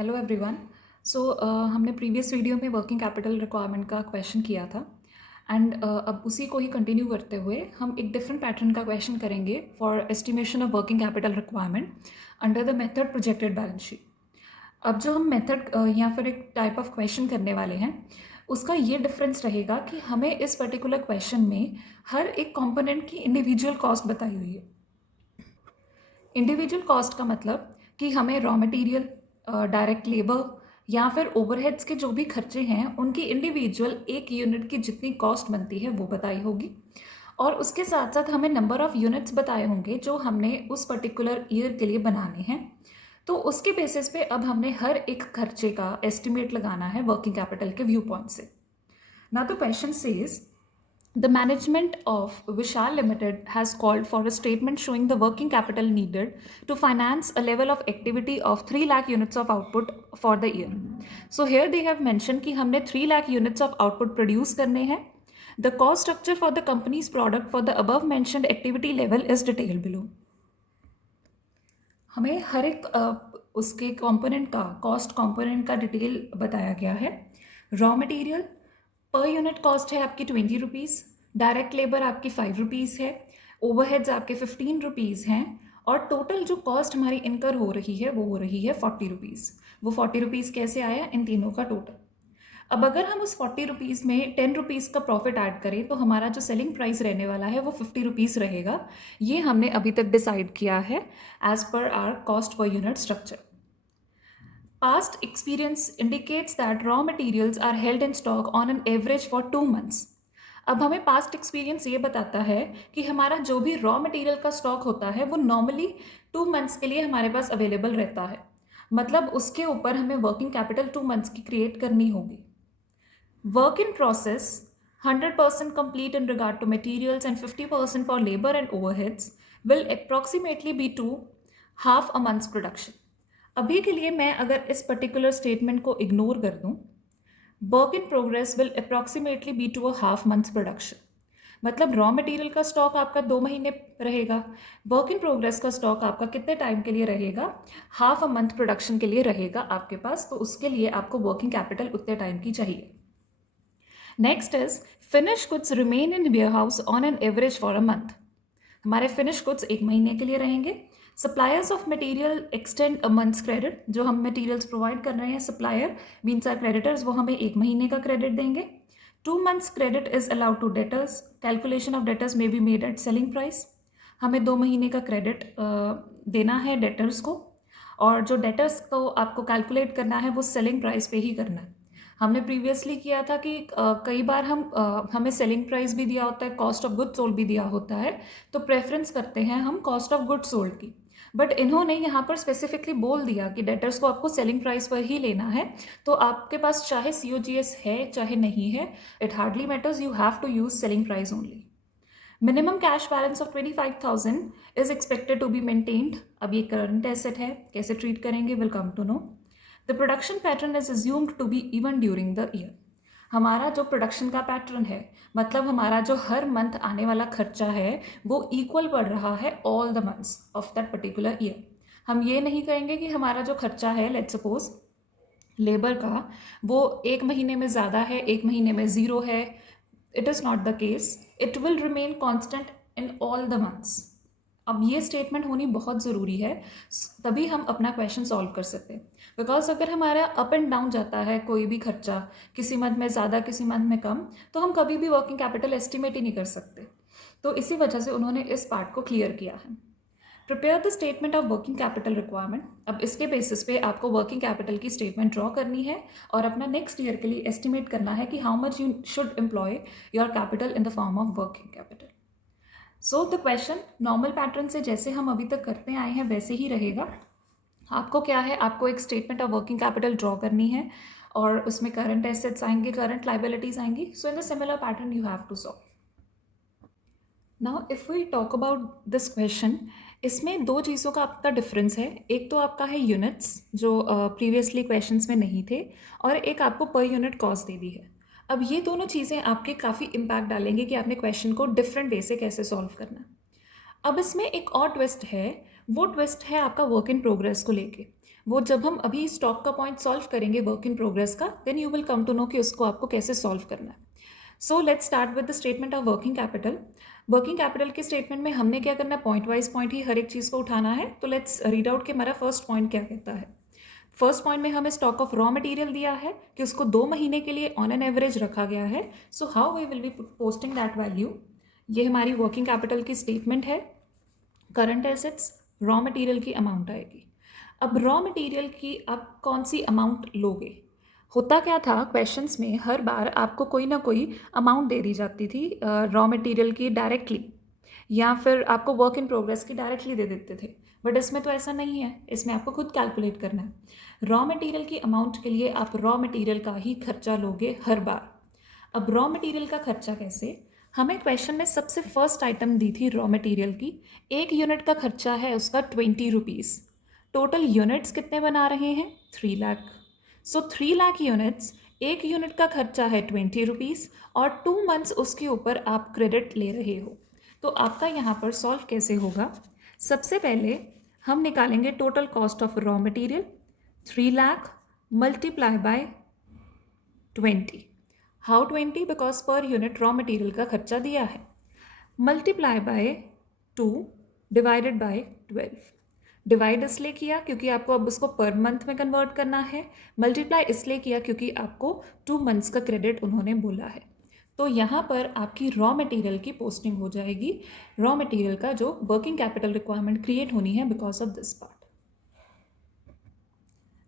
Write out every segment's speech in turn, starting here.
Hello everyone. So हमने previous video में working capital requirement का क्वेश्चन किया था एंड अब उसी को ही कंटिन्यू करते हुए हम एक डिफरेंट पैटर्न का क्वेश्चन करेंगे for estimation of working capital requirement under the method projected balance sheet. अब जो हम मेथड या फिर एक टाइप ऑफ क्वेश्चन करने वाले हैं उसका ये डिफरेंस रहेगा कि हमें इस पर्टिकुलर क्वेश्चन में हर एक कंपोनेंट की इंडिविजुअल कॉस्ट बताई हुई है। इंडिविजुअल कॉस्ट का मतलब कि हमें रॉ मटेरियल, डायरेक्ट लेबर या फिर ओवरहेड्स के जो भी खर्चे हैं उनकी इंडिविजुअल एक यूनिट की जितनी कॉस्ट बनती है वो बताई होगी और उसके साथ साथ हमें नंबर ऑफ़ यूनिट्स बताए होंगे जो हमने उस पर्टिकुलर ईयर के लिए बनाने हैं। तो उसके बेसिस पे अब हमने हर एक खर्चे का एस्टिमेट लगाना है वर्किंग कैपिटल के व्यू पॉइंट से। Now the question says the management of Vishal Limited has called for a statement showing the working capital needed to finance a level of activity of 3 lakh units of output for the year. So here they have mentioned कि हमने 3 lakh units of output produce करने हैं. The cost structure for the company's product for the above mentioned activity level is detailed below. हमें हर एक उसके component का cost component का detail बताया गया है। Raw material per unit cost है आपकी 20 रुपीज़, डायरेक्ट लेबर आपकी 5 रुपीज़ है, ओवरहेड्स आपके 15 रुपीज़ हैं और टोटल जो कॉस्ट हमारी इनकर हो रही है वो हो रही है 40 रुपीज़। वो 40 रुपीज़ कैसे आया इन तीनों का टोटल। अब अगर हम उस 40 रुपीज़ में 10 रुपीज़ का प्रॉफिट ऐड करें तो हमारा जो सेलिंग प्राइस रहने वाला है वो 50 रुपीज़ रहेगा। ये हमने अभी तक डिसाइड किया है as per our cost per unit structure. Past experience indicates that raw materials are held in stock on an average for 2 months. अब हमें पास्ट एक्सपीरियंस ये बताता है कि हमारा जो भी रॉ मटेरियल का स्टॉक होता है वो नॉर्मली 2 मंथ्स के लिए हमारे पास अवेलेबल रहता है। मतलब उसके ऊपर हमें वर्किंग कैपिटल 2 मंथ्स की क्रिएट करनी होगी। Work in process 100% complete in regard to materials and 50% for labor and overheads will approximately be to half a month's production. अभी के लिए मैं अगर इस पर्टिकुलर स्टेटमेंट को इग्नोर कर दूं, work in progress will approximately be two a half months production. मतलब रॉ मटेरियल का स्टॉक आपका 2 महीने रहेगा, वर्क इन प्रोग्रेस का स्टॉक आपका कितने टाइम के लिए रहेगा, हाफ अ मंथ प्रोडक्शन के लिए रहेगा आपके पास। तो उसके लिए आपको वर्किंग कैपिटल उतने टाइम की चाहिए। Next is finish goods remain in warehouse on an average for a month. हमारे फिनिश गुड्स 1 महीने के लिए रहेंगे। Suppliers of material extend a months credit. जो हम मटेरियल्स प्रोवाइड कर रहे हैं सप्लायर मीन्स आर क्रेडिटर्स, वो हमें 1 महीने का क्रेडिट देंगे। 2 months credit is allowed to debtors. Calculation of debtors may be made at selling price. हमें 2 महीने का क्रेडिट देना है डेटर्स को और जो डेटर्स को आपको कैलकुलेट करना है वो सेलिंग प्राइस पे ही करना है। हमने प्रीवियसली किया था कि कई बार हमें सेलिंग प्राइस भी दिया होता है, कॉस्ट ऑफ गुड सोल्ड भी दिया होता है, तो प्रेफरेंस करते हैं हम कॉस्ट ऑफ गुड सोल्ड की। बट इन्होंने यहाँ पर स्पेसिफिकली बोल दिया कि डेटर्स को आपको सेलिंग प्राइस पर ही लेना है। तो आपके पास चाहे COGS है चाहे नहीं है, it hardly matters, you have to use selling price only. Minimum cash balance of 25,000 is expected to be maintained. अब ये करंट एसेट है, कैसे ट्रीट करेंगे will come to know. The production pattern is assumed to be even during the year. हमारा जो production का pattern है मतलब हमारा जो हर मंथ आने वाला खर्चा है वो इक्वल पड़ रहा है all the months of that particular year. हम ये नहीं कहेंगे कि हमारा जो खर्चा है लेट्स सपोज लेबर का वो 1 महीने में ज़्यादा है, 1 महीने में ज़ीरो है। It is not the case, it will remain constant in all the months. अब ये स्टेटमेंट होनी बहुत ज़रूरी है, तभी हम अपना क्वेश्चन सॉल्व कर सकते हैं। बिकॉज अगर हमारा अप एंड डाउन जाता है कोई भी खर्चा, किसी मंथ में ज़्यादा किसी मंथ में कम, तो हम कभी भी वर्किंग कैपिटल एस्टिमेट ही नहीं कर सकते। तो इसी वजह से उन्होंने इस पार्ट को क्लियर किया है। Prepare the statement of working capital requirement. अब इसके बेसिस पे आपको वर्किंग कैपिटल की स्टेटमेंट ड्रॉ करनी है और अपना नेक्स्ट ईयर के लिए एस्टिमेट करना है कि how much you should employ your capital in the form of working capital. So the question normal pattern से जैसे हम अभी तक करते आए हैं वैसे ही रहेगा। आपको क्या है, आपको एक statement of working capital draw करनी है और उसमें करंट एसेट्स आएंगे, करंट लाइबिलिटीज आएंगी। So in the similar pattern you have to solve. Now if we talk about this question, इसमें 2 चीज़ों का आपका डिफरेंस है। एक तो आपका है यूनिट्स जो प्रीवियसली क्वेश्चंस में नहीं थे, और एक आपको पर यूनिट कॉस्ट दे दी है। अब ये दोनों चीज़ें आपके काफ़ी इम्पैक्ट डालेंगे कि आपने क्वेश्चन को डिफरेंट वे से कैसे सॉल्व करना है। अब इसमें एक और ट्विस्ट है, वो ट्विस्ट है आपका वर्क इन प्रोग्रेस को लेके। वो जब हम अभी स्टॉक का पॉइंट सॉल्व करेंगे वर्क इन प्रोग्रेस का, then you will come to know कि उसको आपको कैसे सॉल्व करना है. So let's start with the statement of working capital. Working capital के स्टेटमेंट में हमने क्या करना है, पॉइंट वाइज पॉइंट ही हर एक चीज़ को उठाना है. तो लेट्स रीड आउट कि हमारा फर्स्ट पॉइंट क्या कहता है. फर्स्ट पॉइंट में हमें स्टॉक ऑफ रॉ मटेरियल दिया है कि उसको 2 महीने के लिए ऑन एन एवरेज रखा गया है. So how we will be posting that value. ये हमारी वर्किंग कैपिटल की स्टेटमेंट है. करंट एसेट्स, रॉ मटेरियल की अमाउंट आएगी. अब रॉ मटेरियल की आप कौन सी अमाउंट लोगे. होता क्या था क्वेश्चंस में, हर बार आपको कोई ना कोई अमाउंट दे दी जाती थी रॉ मटेरियल की डायरेक्टली, या फिर आपको वर्क इन प्रोग्रेस की डायरेक्टली दे देते थे. बट इसमें तो ऐसा नहीं है, इसमें आपको खुद कैलकुलेट करना है. रॉ मटेरियल की अमाउंट के लिए आप रॉ मटेरियल का ही खर्चा लोगे हर बार. अब रॉ मटेरियल का खर्चा कैसे, हमें क्वेश्चन में सबसे फर्स्ट आइटम दी थी रॉ मटेरियल की. 1 यूनिट का खर्चा है उसका 20 रुपीज़. टोटल यूनिट्स कितने बना रहे हैं, 3 लाख. सो 3 लाख यूनिट्स, 1 यूनिट का खर्चा है 20 रुपीज़ और 2 मंथ्स उसके ऊपर आप क्रेडिट ले रहे हो. तो आपका यहाँ पर सॉल्व कैसे होगा. सबसे पहले हम निकालेंगे total cost of raw material. 3 lakh multiply by 20. How 20, because per unit raw material का खर्चा दिया है. Multiply by 2 divided by 12. Divide इसलिए किया क्योंकि आपको अब उसको पर मंथ में कन्वर्ट करना है. मल्टीप्लाई इसलिए किया क्योंकि आपको 2 मंथ्स का क्रेडिट उन्होंने बोला है. तो यहाँ पर आपकी रॉ मटेरियल की पोस्टिंग हो जाएगी, रॉ मटेरियल का जो वर्किंग कैपिटल रिक्वायरमेंट क्रिएट होनी है because of this part.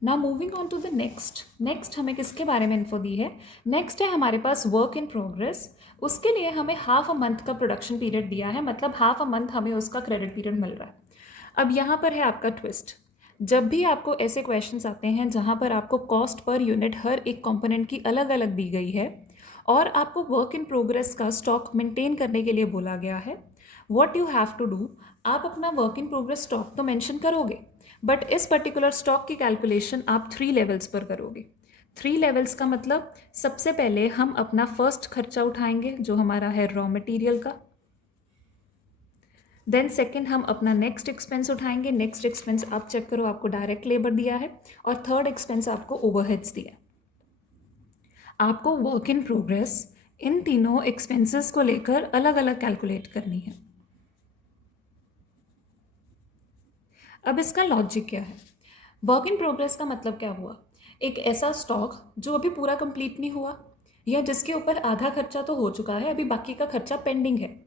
Now moving on to the next हमें किसके बारे में इन्फो दी है. नेक्स्ट है हमारे पास वर्क इन प्रोग्रेस. उसके लिए हमें हाफ अ मंथ का प्रोडक्शन पीरियड दिया है, मतलब हाफ अ मंथ हमें उसका क्रेडिट पीरियड मिल रहा है. अब यहाँ पर है आपका ट्विस्ट. जब भी आपको ऐसे क्वेश्चंस आते हैं जहाँ पर आपको कॉस्ट पर यूनिट हर एक कंपोनेंट की अलग अलग दी गई है और आपको वर्क इन प्रोग्रेस का स्टॉक मेंटेन करने के लिए बोला गया है, what you have to do, आप अपना वर्क इन प्रोग्रेस स्टॉक तो मेंशन करोगे, बट इस पर्टिकुलर स्टॉक की कैलकुलेशन आप 3 लेवल्स पर करोगे. 3 लेवल्स का मतलब, सबसे पहले हम अपना फर्स्ट खर्चा उठाएंगे जो हमारा है रॉ मटेरियल का. देन सेकेंड हम अपना नेक्स्ट एक्सपेंस उठाएंगे. नेक्स्ट एक्सपेंस आप चेक करो, आपको डायरेक्ट लेबर दिया है. और थर्ड एक्सपेंस आपको ओवरहेड्स दिया है. आपको वर्क इन प्रोग्रेस इन तीनों एक्सपेंसेस को लेकर अलग अलग कैलकुलेट करनी है. अब इसका लॉजिक क्या है. वर्क इन प्रोग्रेस का मतलब क्या हुआ, एक ऐसा स्टॉक जो अभी पूरा कंप्लीट नहीं हुआ या जिसके ऊपर आधा खर्चा तो हो चुका है, अभी बाकी का खर्चा पेंडिंग है.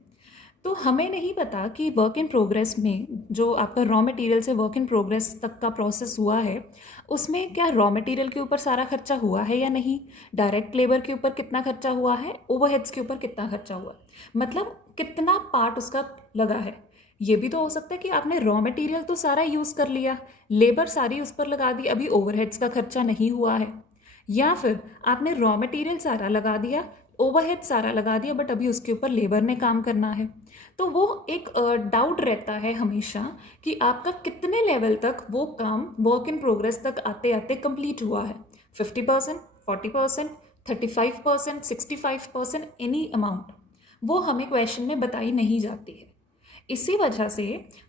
तो हमें नहीं पता कि वर्क इन प्रोग्रेस में जो आपका रॉ मटेरियल से वर्क इन प्रोग्रेस तक का प्रोसेस हुआ है उसमें क्या रॉ मटेरियल के ऊपर सारा खर्चा हुआ है या नहीं, डायरेक्ट लेबर के ऊपर कितना खर्चा हुआ है, ओवरहेड्स के ऊपर कितना खर्चा हुआ, मतलब कितना पार्ट उसका लगा है. ये भी तो हो सकता है कि आपने रॉ मटेरियल तो सारा यूज़ कर लिया, लेबर सारी उस पर लगा दी, अभी ओवरहेड्स का खर्चा नहीं हुआ है. या फिर आपने रॉ मटेरियल सारा लगा दिया, ओवरहेड सारा लगा दिया, बट अभी उसके ऊपर लेबर ने काम करना है. तो वो एक डाउट रहता है हमेशा कि आपका कितने लेवल तक वो काम वर्क इन प्रोग्रेस तक आते आते कंप्लीट हुआ है. 50%, 40%, 35%, 65%, एनी अमाउंट, वो हमें क्वेश्चन में बताई नहीं जाती है. इसी वजह से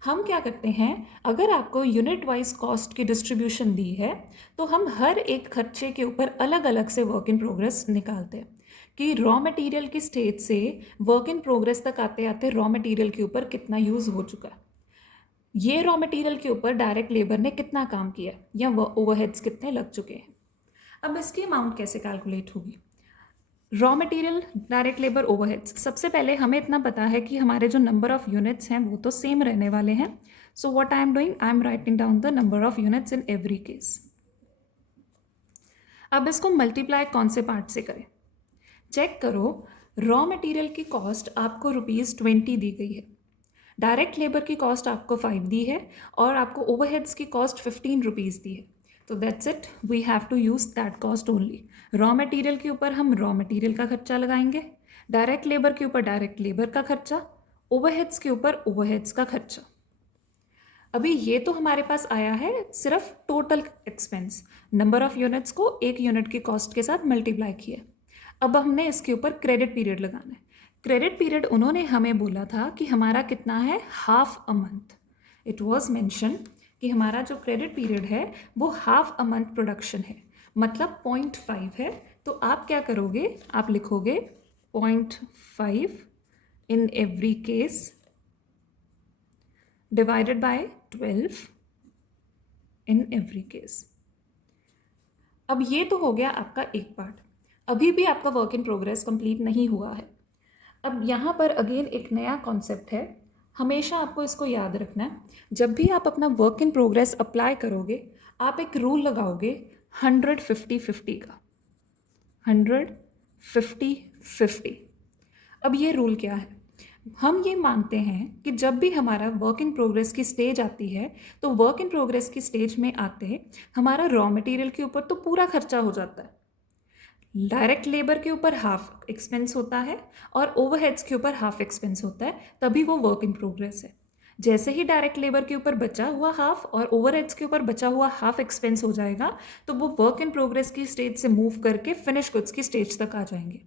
हम क्या करते हैं, अगर आपको यूनिट वाइज कॉस्ट की डिस्ट्रीब्यूशन दी है तो हम हर एक खर्चे के ऊपर अलग अलग से वर्क इन प्रोग्रेस निकालते हैं कि रॉ मटेरियल की स्टेज से वर्क इन प्रोग्रेस तक आते आते रॉ मटेरियल के ऊपर कितना यूज़ हो चुका है, ये रॉ मटेरियल के ऊपर डायरेक्ट लेबर ने कितना काम किया या ओवरहेड्स कितने लग चुके हैं. अब इसकी अमाउंट कैसे कैलकुलेट होगी. Raw material, direct labour, overheads. सबसे पहले हमें इतना पता है कि हमारे जो नंबर ऑफ यूनिट्स हैं वो तो सेम रहने वाले हैं. So what I am doing, I am writing down the number of units in every case. अब इसको मल्टीप्लाई कौन से पार्ट से करें. चेक करो, रॉ मटेरियल की कॉस्ट आपको ₹20 दी गई है, डायरेक्ट लेबर की कॉस्ट आपको 5 दी है और आपको ओवरहेड्स की कॉस्ट ₹15 दी है. तो that's it, we have to use that cost only. Raw material के ऊपर हम रॉ मटेरियल का खर्चा लगाएंगे, डायरेक्ट लेबर के ऊपर डायरेक्ट लेबर का खर्चा, ओवरहेड्स के ऊपर ओवरहेड्स का खर्चा. अभी ये तो हमारे पास आया है सिर्फ total expense, number of units को 1 यूनिट की कॉस्ट के साथ मल्टीप्लाई किया. अब हमने इसके ऊपर क्रेडिट पीरियड लगाना है. क्रेडिट पीरियड उन्होंने हमें बोला था कि हमारा कितना है, half a month. It was mention कि कि हमारा जो क्रेडिट पीरियड है वो हाफ अ मंथ प्रोडक्शन है, मतलब 0.5 है। तो आप क्या करोगे, आप लिखोगे 0.5 in every case divided by 12 in every case. अब ये तो हो गया आपका एक पार्ट। अभी भी आपका वर्क इन प्रोग्रेस कंप्लीट नहीं हुआ है। अब यहाँ पर अगेन एक नया कॉन्सेप्ट है, हमेशा आपको इसको याद रखना है। जब भी आप अपना वर्क इन प्रोग्रेस अप्लाई करोगे, आप एक रूल लगाओगे 100-50-50 का, 100-50-50। अब ये रूल क्या है, हम ये मानते हैं कि जब भी हमारा वर्क इन प्रोग्रेस की स्टेज आती है, तो वर्क इन प्रोग्रेस की स्टेज में आते हमारा रॉ मटेरियल के ऊपर तो पूरा खर्चा हो जाता है, डायरेक्ट लेबर के ऊपर हाफ एक्सपेंस होता है और ओवरहेड्स के ऊपर हाफ एक्सपेंस होता है, तभी वो वर्क इन प्रोग्रेस है। जैसे ही डायरेक्ट लेबर के ऊपर बचा हुआ हाफ और ओवरहेड्स के ऊपर बचा हुआ हाफ एक्सपेंस हो जाएगा, तो वो वर्क इन प्रोग्रेस की स्टेज से मूव करके फिनिश गुड्स की स्टेज तक आ जाएंगे।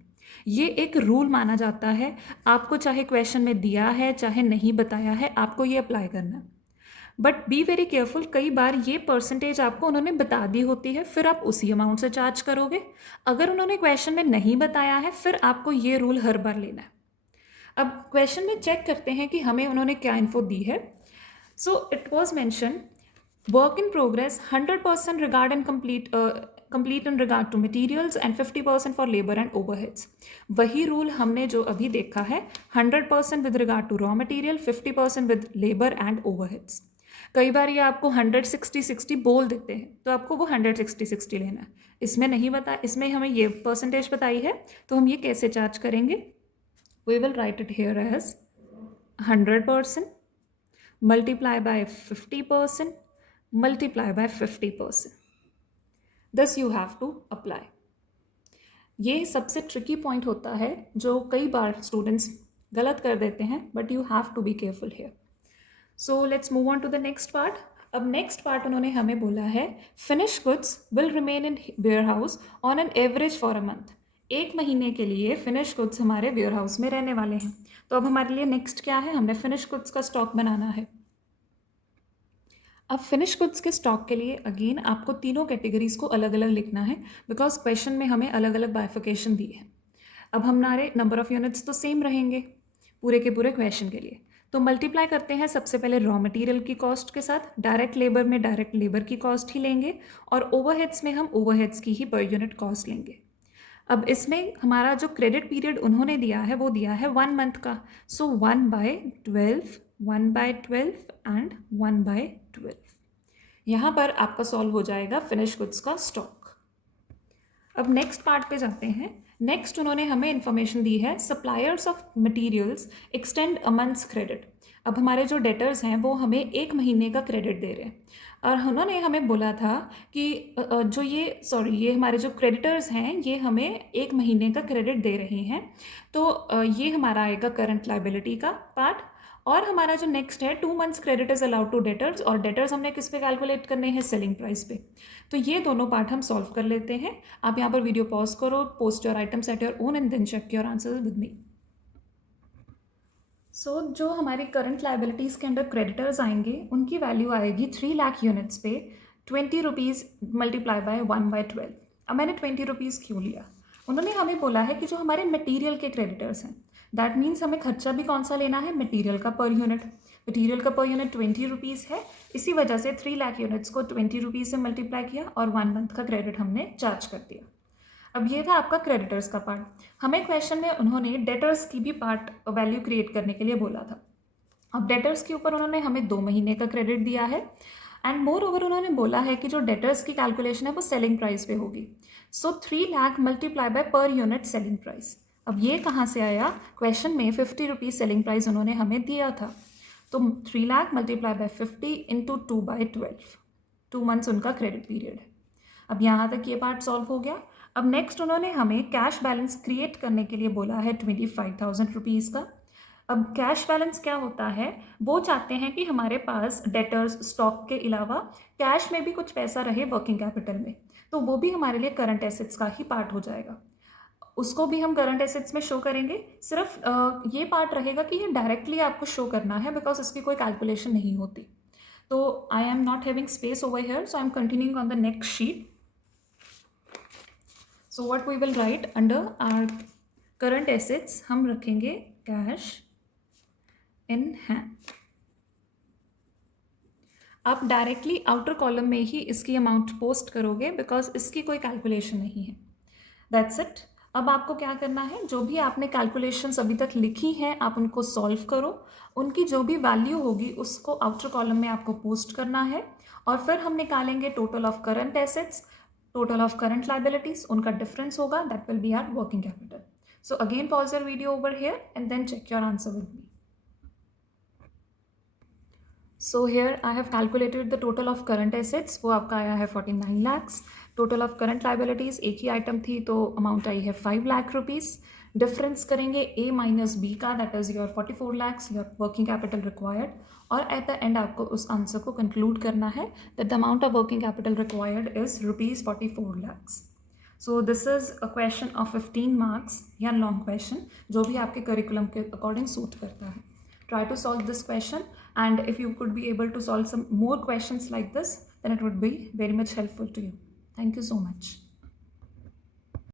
ये एक रूल माना जाता है, आपको चाहे क्वेश्चन में दिया है चाहे नहीं बताया है, आपको ये अप्लाई करना है। बट बी वेरी केयरफुल, कई बार ये परसेंटेज आपको उन्होंने बता दी होती है, फिर आप उसी अमाउंट से चार्ज करोगे। अगर उन्होंने क्वेश्चन में नहीं बताया है, फिर आपको ये रूल हर बार लेना है। अब क्वेश्चन में चेक करते हैं कि हमें उन्होंने क्या इन्फो दी है। So it was mention work in progress 100% regard and complete in regard to materials and 50% for labour and overheads. वही रूल हमने जो अभी देखा है, 100% with regard to raw material, 50% with labour and overheads. कई बार ये आपको 100-60-60 बोल देते हैं, तो आपको वो 100-60-60 लेना है। इसमें नहीं बता, इसमें हमें ये परसेंटेज बताई है, तो हम ये कैसे चार्ज करेंगे, we will write it here as 100% multiply by 50% multiply by 50%। This you have to apply. ये सबसे ट्रिकी पॉइंट होता है जो कई बार स्टूडेंट्स गलत कर देते हैं, but you have to be careful here. So let's move on to the next part. अब नेक्स्ट पार्ट उन्होंने हमें बोला है finish goods will remain in warehouse on an average for a month. एक महीने के लिए फिनिश गुड्स हमारे वेयर हाउस में रहने वाले हैं। तो अब हमारे लिए नेक्स्ट क्या है, हमने फिनिश गुड्स का स्टॉक बनाना है। अब फिनिश गुड्स के स्टॉक के लिए अगेन आपको तीनों कैटेगरीज को अलग अलग लिखना है, बिकॉज क्वेश्चन में हमें अलग अलग बाइफिकेशन दी है। अब हमारे नंबर ऑफ यूनिट्स तो सेम रहेंगे पूरे के पूरे क्वेश्चन के लिए, तो मल्टीप्लाई करते हैं सबसे पहले रॉ मटेरियल की कॉस्ट के साथ, डायरेक्ट लेबर में डायरेक्ट लेबर की कॉस्ट ही लेंगे, और ओवरहेड्स में हम ओवरहेड्स की ही पर यूनिट कॉस्ट लेंगे। अब इसमें हमारा जो क्रेडिट पीरियड उन्होंने दिया है वो दिया है 1 मंथ का, सो 1/12, 1/12 एंड 1/12। यहाँ पर आपका सॉल्व हो जाएगा फिनिश गुड्स का स्टॉक। अब नेक्स्ट पार्ट पे जाते हैं। नेक्स्ट उन्होंने हमें इन्फॉर्मेशन दी है suppliers of materials extend a months credit. अब हमारे जो डेटर्स हैं वो हमें एक महीने का क्रेडिट दे रहे हैं, और उन्होंने हमें बोला था कि ये हमारे जो क्रेडिटर्स हैं ये हमें एक महीने का क्रेडिट दे रहे हैं। तो ये हमारा आएगा करंट लाइबिलिटी का पार्ट। और हमारा जो नेक्स्ट है 2 months credit is allowed to debtors, और डेटर्स हमने किस पे कैलकुलेट करने हैं, सेलिंग प्राइस पे। तो ये दोनों पार्ट हम सॉल्व कर लेते हैं। आप यहाँ पर वीडियो पॉज करो, post your items at your own and then check your answer with me. So जो हमारी करंट लाइबिलिटीज़ के अंडर क्रेडिटर्स आएंगे उनकी वैल्यू आएगी 3 लाख यूनिट्स पे 20 रुपीज़ मल्टीप्लाई बाय 1/12। अब मैंने 20 रुपीज़ क्यों लिया, उन्होंने हमें बोला है कि जो हमारे मटेरियल के क्रेडिटर्स हैं, दैट मीन्स हमें खर्चा भी कौन सा लेना है, मटेरियल का पर यूनिट। मटेरियल का पर यूनिट 20 रुपीज़ है, इसी वजह से 3 लाख यूनिट्स को 20 रुपीज़ से मल्टीप्लाई किया और 1 मंथ का क्रेडिट हमने चार्ज कर दिया। अब ये था आपका क्रेडिटर्स का पार्ट। हमें क्वेश्चन में उन्होंने डेटर्स की भी पार्ट वैल्यू क्रिएट करने के लिए बोला था। अब डेटर्स के ऊपर उन्होंने हमें 2 महीने का क्रेडिट दिया है, एंड मोर ओवर उन्होंने बोला है कि जो डेटर्स की कैलकुलेशन है वो सेलिंग प्राइस पे होगी। सो 3 lakh multiply by per unit selling price. अब ये कहाँ से आया, क्वेश्चन में 50 रुपीज़ सेलिंग प्राइस उन्होंने हमें दिया था, तो 3 lakh multiply by 50 into 2/12, 2 months उनका क्रेडिट पीरियड है। अब यहाँ तक ये पार्ट सॉल्व हो गया। अब नेक्स्ट उन्होंने हमें कैश बैलेंस क्रिएट करने के लिए बोला है 25,000 रुपीज़ का। अब कैश बैलेंस क्या होता है, वो चाहते हैं कि हमारे पास डेटर्स स्टॉक के अलावा कैश में भी कुछ पैसा रहे वर्किंग कैपिटल में, तो वो भी हमारे लिए करंट एसेट्स का ही पार्ट हो जाएगा, उसको भी हम करंट एसेट्स में शो करेंगे। सिर्फ ये पार्ट रहेगा कि ये डायरेक्टली आपको शो करना है, बिकॉज इसकी कोई कैलकुलेशन नहीं होती। तो I am not having space over here, so I am continuing on the next sheet. So what we will write under our current assets, हम रखेंगे cash in hand. आप डायरेक्टली आउटर कॉलम में ही इसकी amount post करोगे because इसकी कोई calculation नहीं है. That's it. अब आपको क्या करना है, जो भी आपने कैलकुलेशंस अभी तक लिखी हैं आप उनको सॉल्व करो. उनकी जो भी वैल्यू होगी उसको आउटर कॉलम में आपको पोस्ट करना है. और फिर हम निकालेंगे total of current assets, total of current liabilities, उनका डिफरेंस होगा. That will be our working capital. So again pause your video over here and then check your answer with me. So here I have calculated the total of current assets, वो आपका आया है 49 lakhs. Total of current liabilities एक ही item थी तो amount I है 5 lakh rupees. Difference करेंगे A minus B का, that is your 44 lakhs, your working capital required. और एट द एंड आपको उस आंसर को कंक्लूड करना है that the amount of working capital required is rupees 44 lakhs. So this is a question of 15 marks या long question, जो भी आपके करिकुलम के अकॉर्डिंग सूट करता है. Try to solve this question, and if you could be able to solve some more questions like this, then it would be very much helpful to you. Thank you so much.